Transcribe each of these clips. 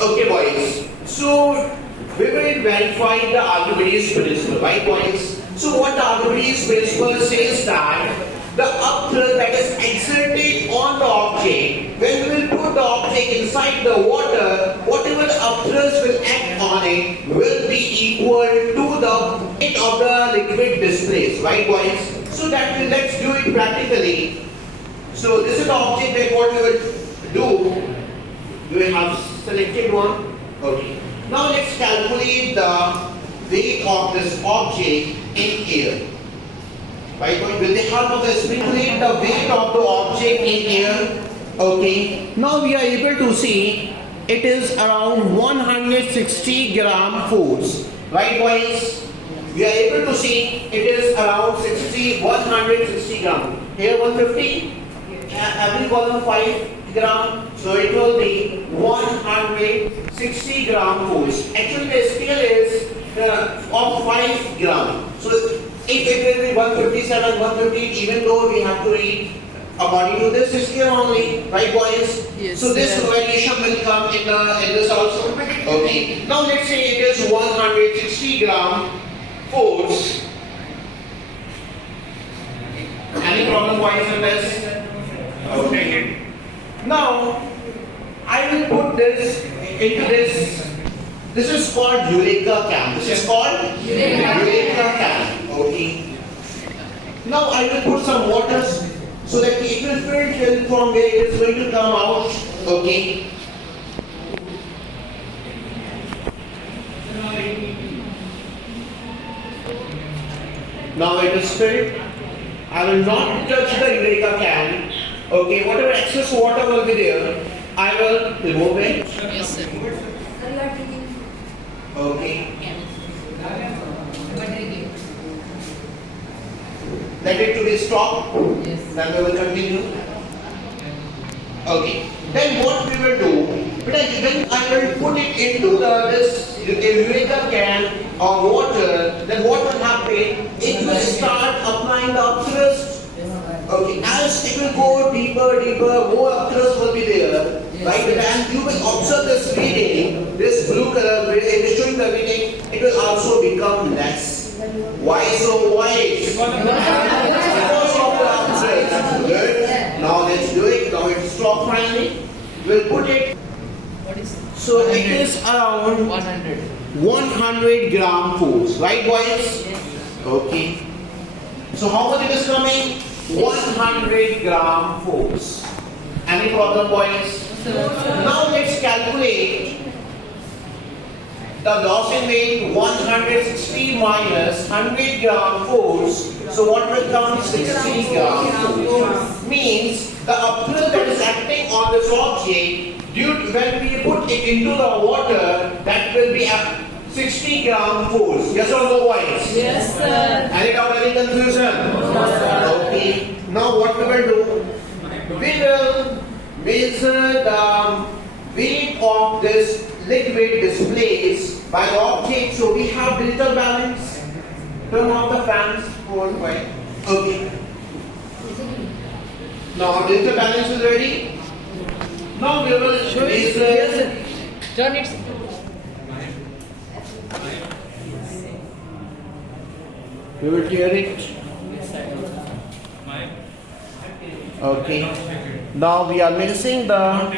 Okay, boys. So we will verify the Archimedes Principle, right, boys? So what the Archimedes Principle says that the upthrust that is exerted on the object, when we will put the object inside the water, whatever the upthrust will act on it will be equal to the weight of the liquid displaced, right, boys? So that let's do it practically. So this is the object that what we will do. We have selected one. Okay. Now let's calculate the weight of this object in air. Right? With the help of the spring, calculate the weight of the object in air. Okay. Now we are able to see it is around 160 gram force. Right, boys? We are able to see it is around 160 gram. Here 150. Every column 5 gram. So it will be 160 gram force. Actually the scale is of 5 gram. So it will be 157, 150, even though we have to read according to this scale only, right, boys? Yes. So this variation will come in this also. Okay. Now let's say it is 160 gram force. Any problem, boys, in this? Okay. Now I will put this into this. This is called Eureka can. This is called Eureka can. Okay. Now I will put some water so that it will filter from where it is going to come out. Okay. Now it is filled. I will not touch the Eureka can. Okay, whatever excess water will be there, I will remove it. Yes, sir. Okay. Let it to be stopped. Yes. Then we will continue. Okay. Then what we will do, when I will put it into this Eureka can or water, then what will happen? It will start applying the upthrust. Okay, as it will go deeper, more upthrust will be there, right? And you will observe this reading, this blue color, it is showing the reading, it will also become less. Why so white? Because of the upthrust. Good. Now let's do it. Now it's stopped finally. We'll put it. What is it? So it is around 100 gram force, right, boys? Yes. Okay. So how much it is coming? 100 gram force. Any problem, boys? Now let's calculate the loss in weight. 160 minus 100 gram force. So what will come? 60 gram force. Means the upthrust that is acting on this object, when we put it into the water, that will be a 60 gram force. Yes or no, boys? Yes, sir. Any doubt, any confusion? No. Okay. Now what we will do? We will measure the weight of this liquid displaced by the object. So we have digital balance. Turn off the fans. Hold quiet. Okay. Now digital balance is ready. Now we will measure. Turn it. We will clear it. Okay. Now we are measuring the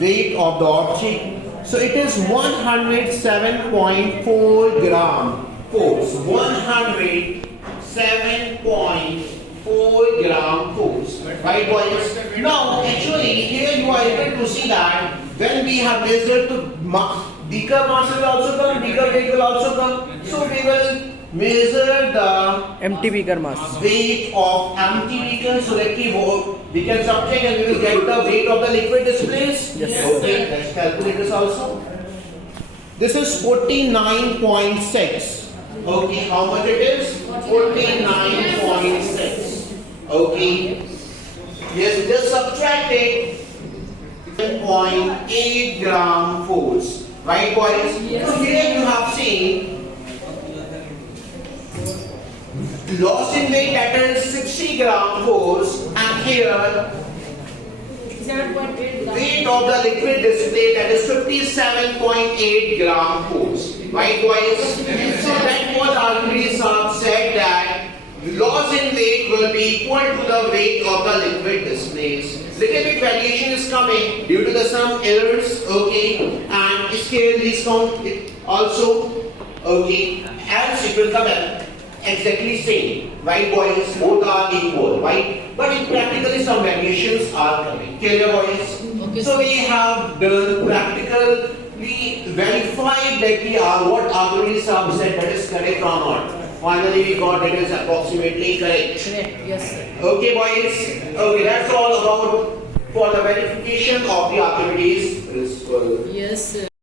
weight of the object. So it is 107.4 gram force. 107.4 gram force. Right, boys? Now, actually, here you are able to see that when we have measured the bigger mass will also come, bigger weight will also come. So we will measure the empty beaker mass weight of empty beaker so that we can subtract and we will get the weight of the liquid displaced. Yes. Okay, let's calculate this also. This is 49.6. Okay, how much it is? 49.6. Okay. Yes, just subtract it. 10.8 gram force. Right, boys? Yes. So here you have seen loss in weight that is 60 gram force, and here weight weight of the liquid display, that is 57.8 gram force. Right, boys? So that was Archimedes said that loss in weight will be equal to the weight of the liquid displaced. Little bit variation is coming due to the some errors, okay, and scale discount also, okay, else it will come exactly same, right, boys? Both are equal, right? But in practically some variations are coming. Clear, boys? Okay. So we have done practical. We verified that we are what Archimedes said, that is correct or not. Finally, we got that is approximately correct. Correct. Yes, sir. Okay, boys. Okay, that's all about for the verification of the Archimedes principle. Yes, sir.